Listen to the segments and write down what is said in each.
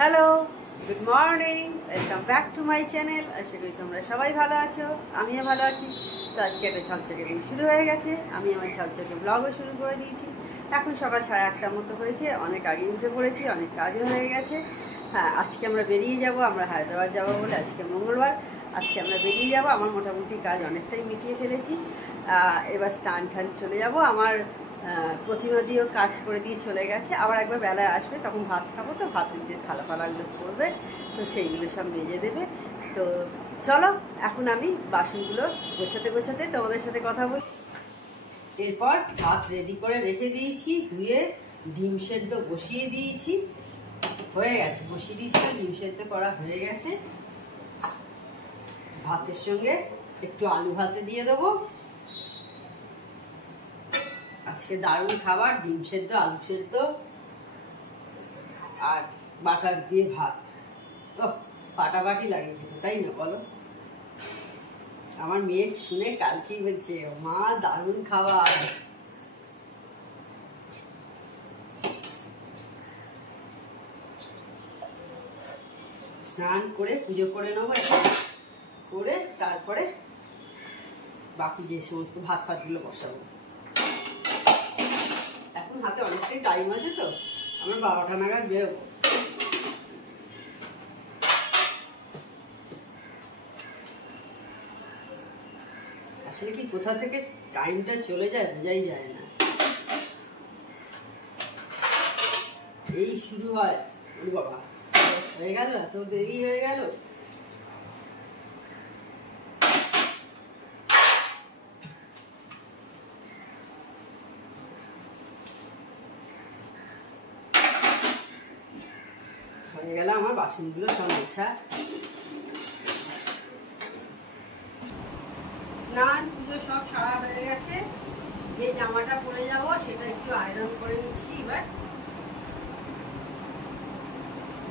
Hello, good morning, welcome back to my channel. আশা করি তোমরা সবাই ভালো আছো, আমিও ভালো আছি। তো আজকে একটা ঝকঝকে দিন শুরু হয়ে গেছে, আমি আমার ঝকঝকে ব্লগও শুরু করে দিয়েছি। এখন সকাল 8:30টার মতো হয়েছে, অনেক আগে উঠে পড়েছি, অনেক কাজও হয়ে গেছে। হ্যাঁ, আজকে আমরা বেরিয়ে যাব, আমরা হায়দ্রাবাদ যাবো বলে, আজকে মঙ্গলবার, আজকে আমরা বেরিয়ে যাব। আমার মোটামুটি কাজ অনেকটাই মিটিয়ে ফেলেছি। এবার স্নান টান চলে যাব। আমার প্রতিমা দিয়েও কাজ করে দিয়ে চলে গেছে, আবার একবার বেলায় আসবে, তখন ভাত খাবো, তো ভাতের যে থালা ফালাগুলো করবে, তো সেইগুলো সব মেজে দেবে। তো চলো, এখন আমি বাসনগুলো গোছাতে গোছাতে তোমাদের সাথে কথা বল। এরপর ভাত রেডি করে রেখে দিয়েছি, ধুয়ে ডিম সেদ্ধ বসিয়ে দিয়েছি, হয়ে গেছে, বসিয়ে দিয়েছিলাম, ডিম সেদ্ধ করা হয়ে গেছে। ভাতের সঙ্গে একটু আলু ভাতে দিয়ে দেবো। আজকে দারুণ খাবার, ডিম সেদ্ধ, আলু সেদ্ধ আর বাটার দিয়ে ভাত। তো পাটাপাটি লাগে খেতে, তাই না বলো? আমার মেয়ে শুনে কালকেই বলছে, মা দারুণ খাবার। স্নান করে পুজো করে নেবো, করে তারপরে বাকি যে সমস্ত ভাত ফাতগুলো বসাবো। এখন হাতে অনেকটাই টাইম আছে, তো আমরা 12টা নাগাদ বেরোবো। আসলে কি কোথা থেকে টাইমটা চলে যায় বোঝাই যায় না। এই শুরু হয়, ওরে বাবা হয়ে গেল, এত দেরি হয়ে গেল। হয়ে গেল আমার বাসনগুলো সব মোছা। স্নান পুজো সব সারা হয়ে গেছে। যে জামাটা পরে যাবো সেটা একটু আয়রন করে নিচ্ছি। এবার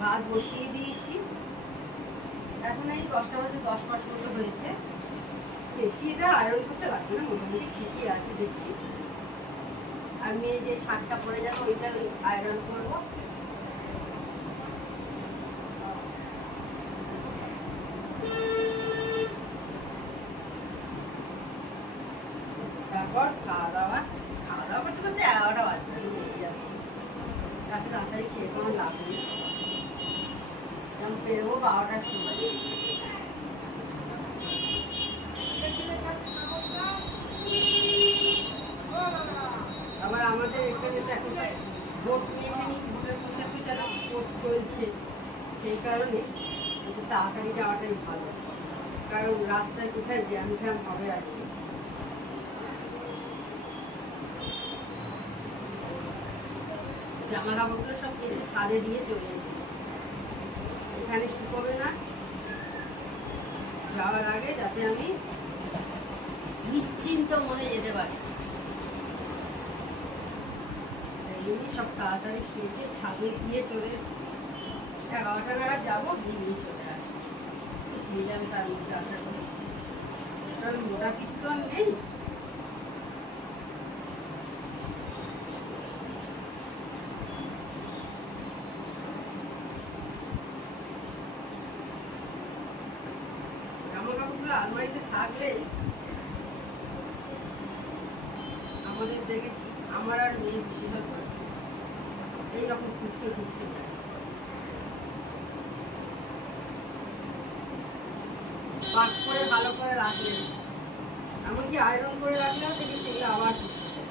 ভাত বসিয়ে দিয়েছি, এখন এই 10টা বাজে 10 মতো হয়েছে। বেশি এটা আয়রন করতে লাগবে না, মোটামুটি ঠিকই আছে দেখছি। আর মেয়ে যে শার্টটা পরে যাবো ওইটা আয়রন করবো। তারপর খাওয়া দাওয়া করতে করতে 11টা বাজবে, বেরিয়ে যাচ্ছি। এত তাড়াতাড়ি খেয়ে কোনো লাভ নেই, যেমন বেরোবো 12টার সময়। আবার আমাদের এখানে তো এখন ভোট নিয়েছে নি, ভোটের প্রচার ভোট চলছে, সেই কারণে একটু তাড়াতাড়ি যাওয়াটাই ভালো, কারণ রাস্তায় কোথায় জ্যাম ফ্যাম হবে আর কি। জামা কাপড়গুলো সব কেটে ছাদে দিয়ে চলে এসেছি, এখানে শুকোবে না। যাওয়ার আগে যাতে আমি নিশ্চিন্ত মনে যেতে পারি, সব তাড়াতাড়ি কেচে ছাদে দিয়ে চলে এসেছি। 11টা নাগাদ যাবো, গিয়ে নিয়ে চলে আসবো, নিয়ে যাবে তার মধ্যে আশা করি, কারণ মোটা কিছু তো আর নেই। জামা কাপড়গুলো আলমারিতে থাকলেই আমাদের দেখেছি, আমার আর মেয়ে বেশিরভাগ এইরকম খুঁজকে খুঁজকে যায়। পাট করে ভালো করে রাখলে, এমনকি আয়রন করে রাখলেও দেখি সেগুলো আবার খুঁজতে যায়।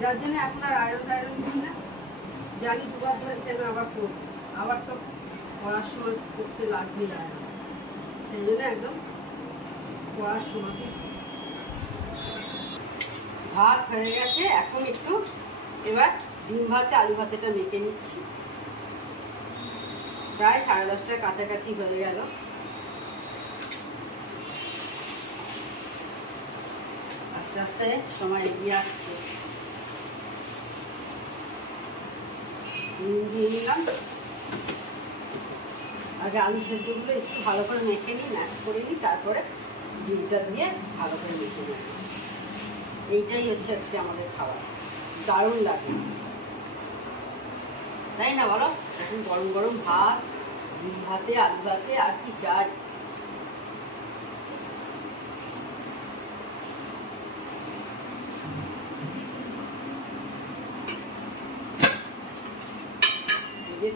যার জন্য এখন আর আয়রন করি না, জানি দুবার ধরে কেন আবার করবো, আবার তো পড়ার সময় করতে লাগবে আয়রন, সেই জন্য একদম পড়ার সময়তেই। ভাত হয়ে গেছে, এখন একটু এবার ডিম ভাতে আলু ভাতেটা মেখে নিচ্ছি। প্রায় 10:30টার কাছাকাছি হয়ে গেল। আস্তে আস্তে সময় এগিয়ে আসছে। ডিম দিয়ে নিলাম, আগে আলু সেদ্ধগুলো একটু ভালো করে মেখে নিই, ম্যাশ করে নিই, তারপরে ডিমটা দিয়ে ভালো করে মেখে নেব। এইটাই হচ্ছে আজকে আমাদের খাবার। দারুণ লাগে, তাই না বলো? এখন গরম গরম ভাত, ডিম ভাতে, আলু ভাতে, আর কি চাই।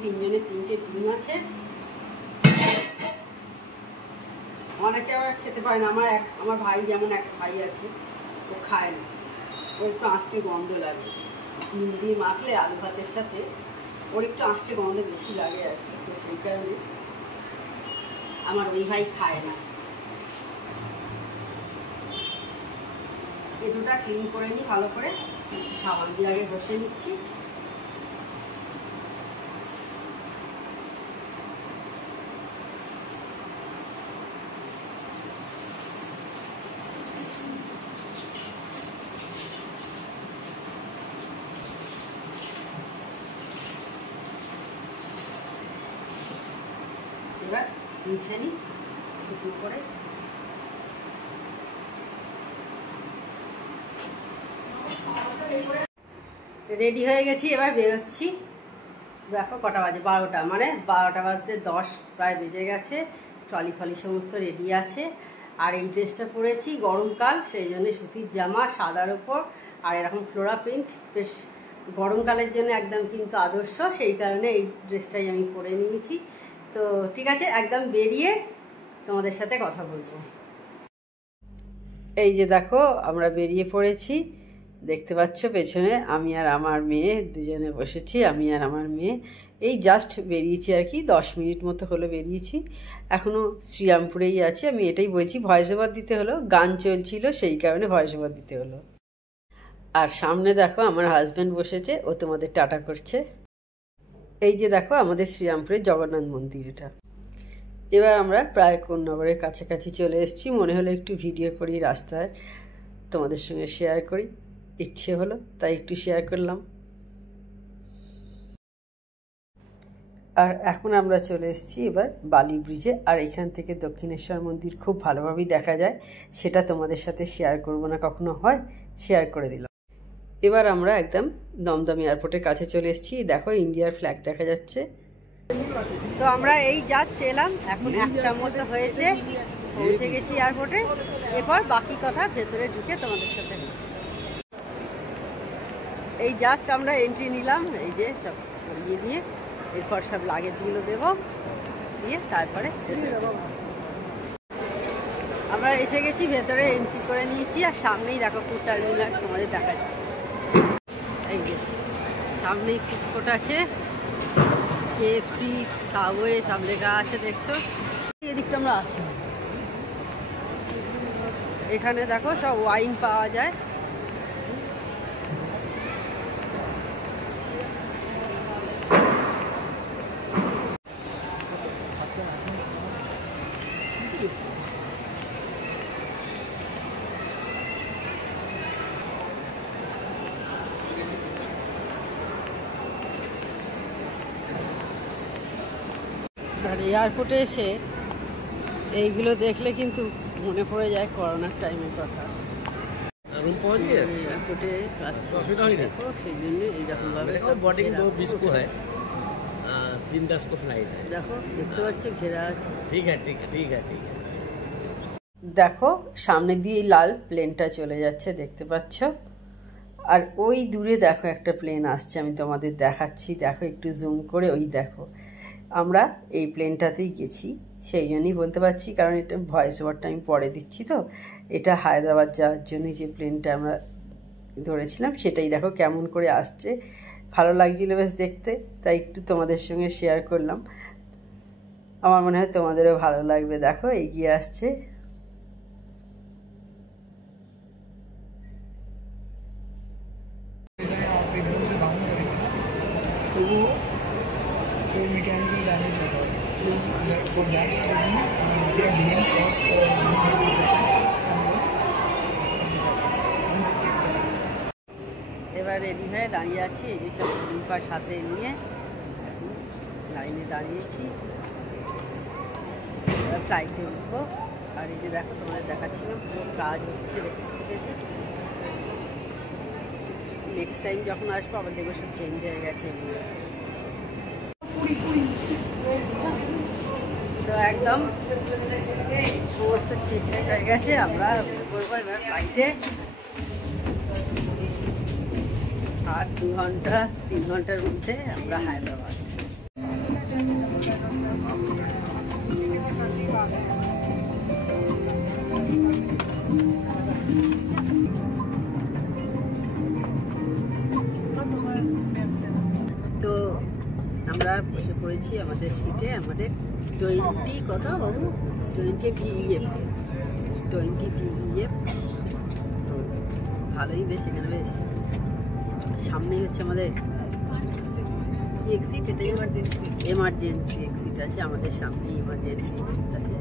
তিনজনের তিনটে ডিম আছে। অনেকে আবার খেতে পারে না। আমার ভাই, যেমন একটা ভাই আছে, ও খায় না, ওর একটু আঁশটে গন্ধ লাগে। ডিম দিয়ে মাখলে আলু ভাতের সাথে ওর একটু আঁশটে গন্ধ বেশি লাগে আর কি, তো সেই কারণে আমার ওই ভাই খায় না। এই দুটা ক্লিন করে নিই ভালো করে, সাবান দিয়ে আগে ঘষে নিচ্ছি। এবার মুছে নিই শুকনো করে। রেডি হয়ে গেছি, এবার বেরোচ্ছি। দেখো কটা বাজে, 12টা, মানে 12টা বাজতে 10 প্রায় বেজে গেছে। ট্রলি ফলি সমস্ত রেডি আছে। আর এই ড্রেসটা পরেছি, গরমকাল, সেই জন্য সুতির জামা সাদার ওপর, আর এরকম ফ্লোরা প্রিন্ট, বেশ গরমকালের জন্য একদম কিন্তু আদর্শ। সেই কারণে এই ড্রেসটাই আমি পরে নিয়েছি। তো ঠিক আছে, একদম বেরিয়ে তোমাদের সাথে কথা বলবো। এই যে দেখো, আমরা বেরিয়ে পড়েছি। দেখতে পাচ্ছ পেছনে আমি আর আমার মেয়ে দুজনে বসেছি। আমি আর আমার মেয়ে এই জাস্ট বেরিয়েছি আর কি, 10 মিনিট মতো হলো বেরিয়েছি। এখনও শ্রীরামপুরেই আছি। আমি এটাই বলছি, ভয়েস ওভার দিতে হলো, গান চলছিল সেই কারণে ভয়েস ওভার দিতে হলো। আর সামনে দেখো আমার হাজব্যান্ড বসেছে, ও তোমাদের টাটা করছে। এই যে দেখো আমাদের শ্রীরামপুরের জগন্নাথ মন্দির এটা। এবার আমরা প্রায় কোন্নগরের কাছাকাছি চলে এসেছি। মনে হলো একটু ভিডিও করি, রাস্তায় তোমাদের সঙ্গে শেয়ার করি, ইচ্ছে হলো তাই একটু শেয়ার করলাম। আর এখন আমরা চলে এসেছি এবার বালি ব্রিজে। আর এখান থেকে দক্ষিণেশ্বর মন্দির খুব ভালোভাবেই দেখা যায়, সেটা তোমাদের সাথে শেয়ার করব না, কখনো হয় শেয়ার করে দিলাম। এবার আমরা একদম দমদম এয়ারপোর্টের কাছে চলে এসেছি। দেখো ইন্ডিয়ার ফ্ল্যাগ দেখা যাচ্ছে। তো আমরা এই জাস্ট এলাম, এখন 1টা মতো হয়েছে, পৌঁছে গেছি এয়ারপোর্টে। এরপর বাকি কথা ভেতরে ঢুকে তোমাদের সাথে। এই জাস্ট আমরা এন্ট্রি নিলাম, এই যে সব করিয়ে নিয়ে এরপর সব লাগেজগুলো দেব, দিয়ে তারপরে আমরা এসে গেছি, ভেতরে এন্ট্রি করে নিয়েছি। আর সামনেই দেখো ফুড টার্মিনাল তোমাদের দেখাচ্ছি। এই যে সামনেই ফুড কোর্ট আছে, KFC, সাবওয়ে সব লেখা আছে, দেখছো। এদিকটা আমরা আসি, এখানে দেখো সব ওয়াইন পাওয়া যায়। আর এয়ারপোর্টে এসে এইগুলো দেখলে কিন্তু মনে পড়ে যায় করোনার টাইমের কথা। এয়ারপোর্টে সেই জন্য এইরকম ভাবে দেখো, দেখতে পাচ্ছ ঘেরা আছে। দেখো সামনে দিয়ে লাল প্লেনটা চলে যাচ্ছে, দেখতে পাচ্ছ। আর ওই দূরে দেখো একটা প্লেন আসছে, আমি তোমাদের দেখাচ্ছি, দেখো একটু জুম করে। ওই দেখো, আমরা এই প্লেনটাতেই গেছি, সেই জন্যই বলতে পারছি, কারণ এটা ভয়েস ওভারটা আমি পরে দিচ্ছি। তো এটা হায়দ্রাবাদ যাওয়ার জন্য যে প্লেনটা আমরা ধরেছিলাম, সেটাই দেখো কেমন করে আসছে, ভালো লাগছিল বেশ দেখতে, তাই একটু তোমাদের সঙ্গে শেয়ার করলাম। আমার মনে হয় তোমাদেরও ভালো লাগবে। দেখো এগিয়ে আসছে। तो मैकेनिकल डैमेज होता है, for that reason we are doing first এবার রেডি হয়ে দাঁড়িয়ে আছি, এই যে সব ডিব্বার সাথে নিয়ে লাইনে দাঁড়িয়েছি, ফ্লাইটে উঠবো। আর এই যে দেখো তোমাদের দেখাচ্ছিলাম, পুরো কাজ হচ্ছে, দেখতে পেয়েছি নেক্সট টাইম যখন আসবো আবার দেখবো সব চেঞ্জ হয়ে গেছে এগুলো। তো একদম সমস্ত ঠিকঠাক হয়ে গেছে। আমরা করবো এবার ফ্লাইটে, আর 3 ঘন্টার মধ্যে আমরা হায়দ্রাবাদ। তো আমরা বসে পড়েছি আমাদের সিটে। আমাদের 20 কত বাবু 20 DEF। তো ভালোই বেশ, এখানে বেশ সামনেই হচ্ছে আমাদের কি এক্সিট, এটা এমার্জেন্সি এক্সিট আছে আমাদের সামনে, এমার্জেন্সি এক্সিট আছে।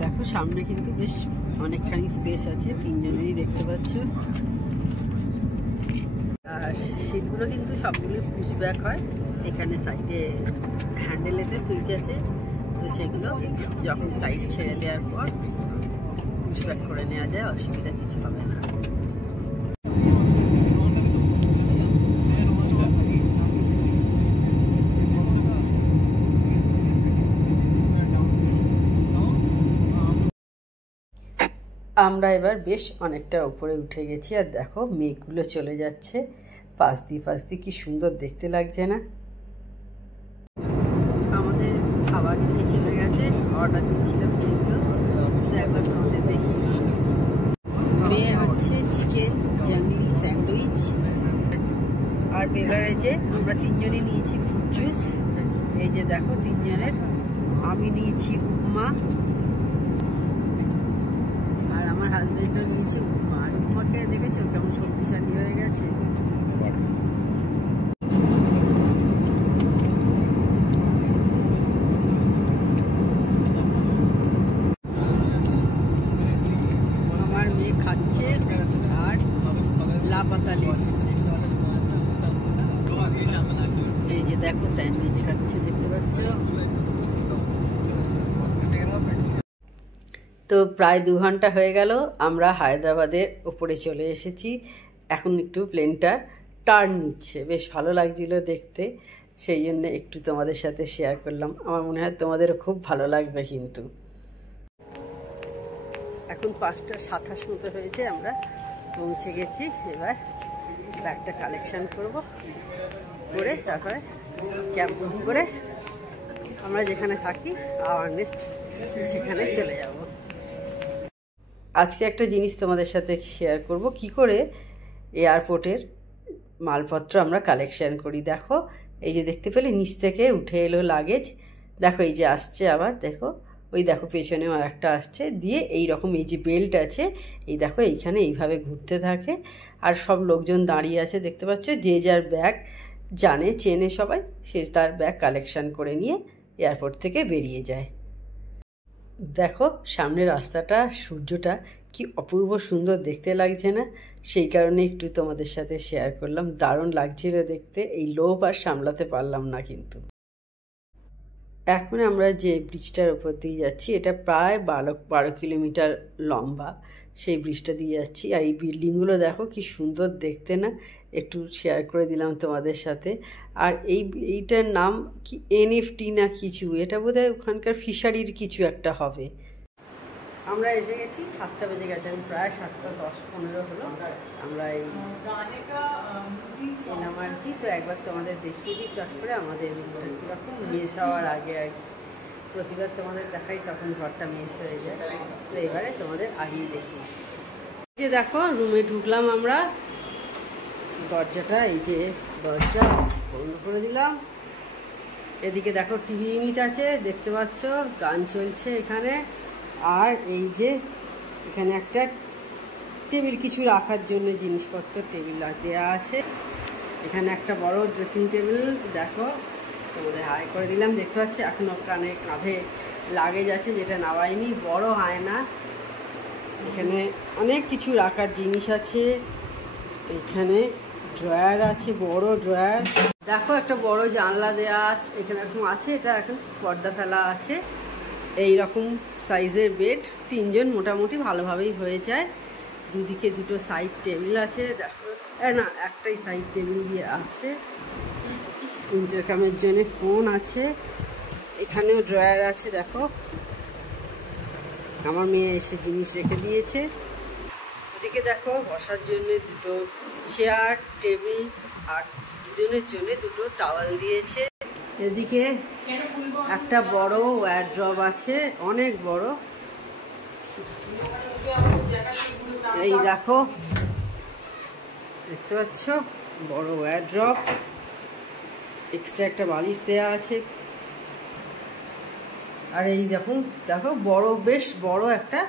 দেখো সামনে কিন্তু বেশ অনেকখানি স্পেস আছে, 3 জনেরই দেখতে পাচ্ছ। আর সিটগুলো কিন্তু সবগুলোই পুশ ব্যাক হয়। এখানে সাইডে হ্যান্ডেলেতে সুইচ আছে, তো সেগুলো যখন ফ্লাইট ছেড়ে দেওয়ার পর পুশ ব্যাক করে নেওয়া যায়, অসুবিধা কিছু হবে না। আমরা এবার বেশ অনেকটা উপরে উঠে গেছি, আর দেখো মেঘগুলো চলে যাচ্ছে পাশ দিয়ে কি সুন্দর দেখতে লাগছে না? আমাদের খাবার দিয়ে চলে গেছে, অর্ডার দিয়েছিলাম যেগুলো, তো একবার তোমাদের দেখিয়ে দিই। মেয়ের হচ্ছে চিকেন জাংলি স্যান্ডউইচ, আর বেভারেজে আমরা 3 জনই নিয়েছি ফ্রুট জুস। এই যে দেখো 3 জনের, আমি নিয়েছি উপমা, আর আমার হাজবেন্ডও নিয়েছে উপমা। আর উপমা খেয়ে দেখেছো কেমন শক্তিশালী হয়ে গেছে। আমার মেয়ে খাচ্ছে, আর লাপাতা লেডিস। এই যে দেখো স্যান্ডউইচ খাচ্ছে, দেখতে পাচ্ছ। তো প্রায় 2 ঘন্টা হয়ে গেল, আমরা হায়দ্রাবাদের ওপরে চলে এসেছি। এখন একটু প্লেনটা টার্ন নিচ্ছে, বেশ ভালো লাগছিল দেখতে, সেই জন্য একটু তোমাদের সাথে শেয়ার করলাম। আমার মনে হয় তোমাদেরও খুব ভালো লাগবে কিন্তু। এখন 5:27 মতো হয়েছে, আমরা পৌঁছে গেছি। এবার ব্যাগটা কালেকশান করব, করে তারপরে ক্যাব বুক করে আমরা যেখানে থাকি আবার নেক্সট সেখানে চলে যাব। আজকে একটা জিনিস তোমাদের সাথে শেয়ার করব, কি করে এয়ারপোর্টের মালপত্র আমরা কালেকশান করি। দেখো এই যে দেখতে পেলে নিচ থেকে উঠে এলো লাগেজ, দেখো এই যে আসছে, আবার দেখো ওই দেখো পেছনেও আর একটা আসছে, দিয়ে এই রকম এই যে বেল্ট আছে, এই দেখো এইখানে এইভাবে ঘুরতে থাকে, আর সব লোকজন দাঁড়িয়ে আছে দেখতে পাচ্ছ, যে যার ব্যাগ জানে চেনে সবাই, সে তার ব্যাগ কালেকশান করে নিয়ে এয়ারপোর্ট থেকে বেরিয়ে যায়। দেখো সামনের রাস্তাটা, সূর্যটা কি অপূর্ব সুন্দর দেখতে লাগছে না? সেই কারণে একটু তোমাদের সাথে শেয়ার করলাম, দারুণ লাগছিল দেখতে। এই লোভ আর সামলাতে পারলাম না কিন্তু। এখন আমরা যে ব্রিজটার উপর দিয়ে যাচ্ছি, এটা প্রায় 12 কিলোমিটার লম্বা, সেই ব্রিজটা দিয়ে যাচ্ছি। আর এই বিল্ডিংগুলো দেখো কি সুন্দর দেখতে না, একটু শেয়ার করে দিলাম তোমাদের সাথে। আর এইটার নাম কি NFT না কিছু, এটা বোধহয় ওখানকার ফিশারির কিছু একটা হবে। আমরা এসে গেছি, 7টা বেজে গেছে, এখন প্রায় 7:10-15 হলো। আমরা এই এলাম আর কি। তো একবার তোমাদের দেখিয়ে দিই চট করে আমাদের রুমটা কীরকম মেস হওয়ার আগে আর কি। প্রতিবার তোমাদের দেখাই তখন ঘরটা মেস হয়ে যায়, তো এবারে তোমাদের আগেই দেখিয়ে দিচ্ছি। এই যে দেখো রুমে ঢুকলাম আমরা, দরজাটা এই যে দরজা বন্ধ করে দিলাম। এদিকে দেখো টিভি ইউনিট আছে দেখতে পাচ্ছ, গান চলছে এখানে। আর এই যে এখানে একটা টেবিল, কিছু রাখার জন্য জিনিসপত্র টেবিল দেওয়া আছে। এখানে একটা বড় ড্রেসিং টেবিল দেখো, তোমাদের হাই করে দিলাম, দেখতে পাচ্ছি। এখনও কাঁধে লাগেজ আছে যেটা নামাইনি, বড় আয়না। এখানে অনেক কিছু রাখার জিনিস আছে। এখানে ড্রয়ার আছে, বড় ড্রয়ার। দেখো একটা বড় জানলা দেওয়া আছে, এখানে এখন আছে, এটা এখন পর্দা ফেলা আছে। এই রকম সাইজের বেড, 3 জন মোটামুটি ভালোভাবেই হয়ে যায়। দুদিকে দুটো সাইড টেবিল আছে, দেখো না একটাই সাইড টেবিল দিয়ে আছে। ইন্টারকামের জন্য ফোন আছে, এখানেও ড্রয়ার আছে। দেখো আমার মেয়ে এসে জিনিস রেখে দিয়েছে। ওদিকে দেখো বসার জন্য দুটো চেয়ার টেবিল আর দুজনের জন্য দুটো টাওয়াল দিয়েছে। এদিকে একটা বড় ওয়ারড্রব আছে, অনেক বড়। এই দেখো দেখতে পাচ্ছ বড় ওয়ারড্রব, এক্সট্রা একটা বালিশ দেওয়া আছে। আর এই দেখুন দেখো বড়, বেশ বড় একটা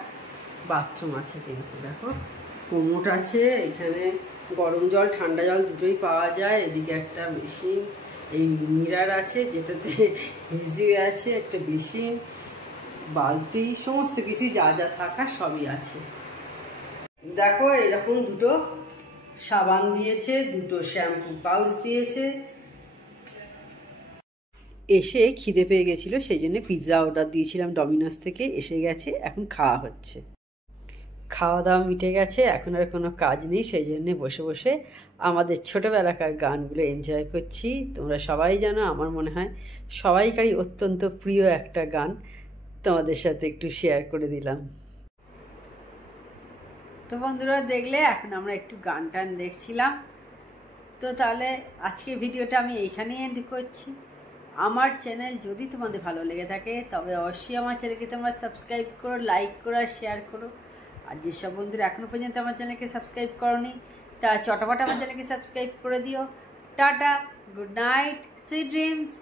বাথরুম আছে। কিন্তু দেখো কোমোট আছে, এখানে গরম জল ঠান্ডা জল দুটোই পাওয়া যায়। এদিকে একটা মেশিন, এই মিরার আছে যেটাতে ভিজিয়ে আছে, একটা বেসিন, বালতি, সমস্ত কিছুই যা যা থাকা সবই আছে। দেখো এরকম দুটো সাবান দিয়েছে, দুটো শ্যাম্পু পাউচ দিয়েছে। এসে খিদে পেয়ে গেছিলো, সেই জন্য পিৎজা অর্ডার দিয়েছিলাম ডমিনোস থেকে, এসে গেছে, এখন খাওয়া হচ্ছে। খাওয়া দাওয়া মিটে গেছে, এখন আর কোনো কাজ নেই, সেই জন্যে বসে বসে আমাদের ছোটোবেলাকার গানগুলো এনজয় করছি। তোমরা সবাই জানো, আমার মনে হয় সবাইকারই অত্যন্ত প্রিয় একটা গান, তোমাদের সাথে একটু শেয়ার করে দিলাম। তো বন্ধুরা দেখলে, এখন আমরা একটু গান টান দেখছিলাম। তো তাহলে আজকে ভিডিওটা আমি এইখানেই এন্ড করছি। আমার চ্যানেল যদি তোমাদের ভালো লেগে থাকে তবে অবশ্যই আমার চ্যানেলকে তোমরা সাবস্ক্রাইব করো, লাইক করো আর শেয়ার করো। আর যেসব বন্ধুরা এখনও পর্যন্ত আমার চ্যানেলকে সাবস্ক্রাইব করোনি তারা চটাপট আমার চ্যানেলকে সাবস্ক্রাইব করে দিও। Tata, good night, sweet dreams.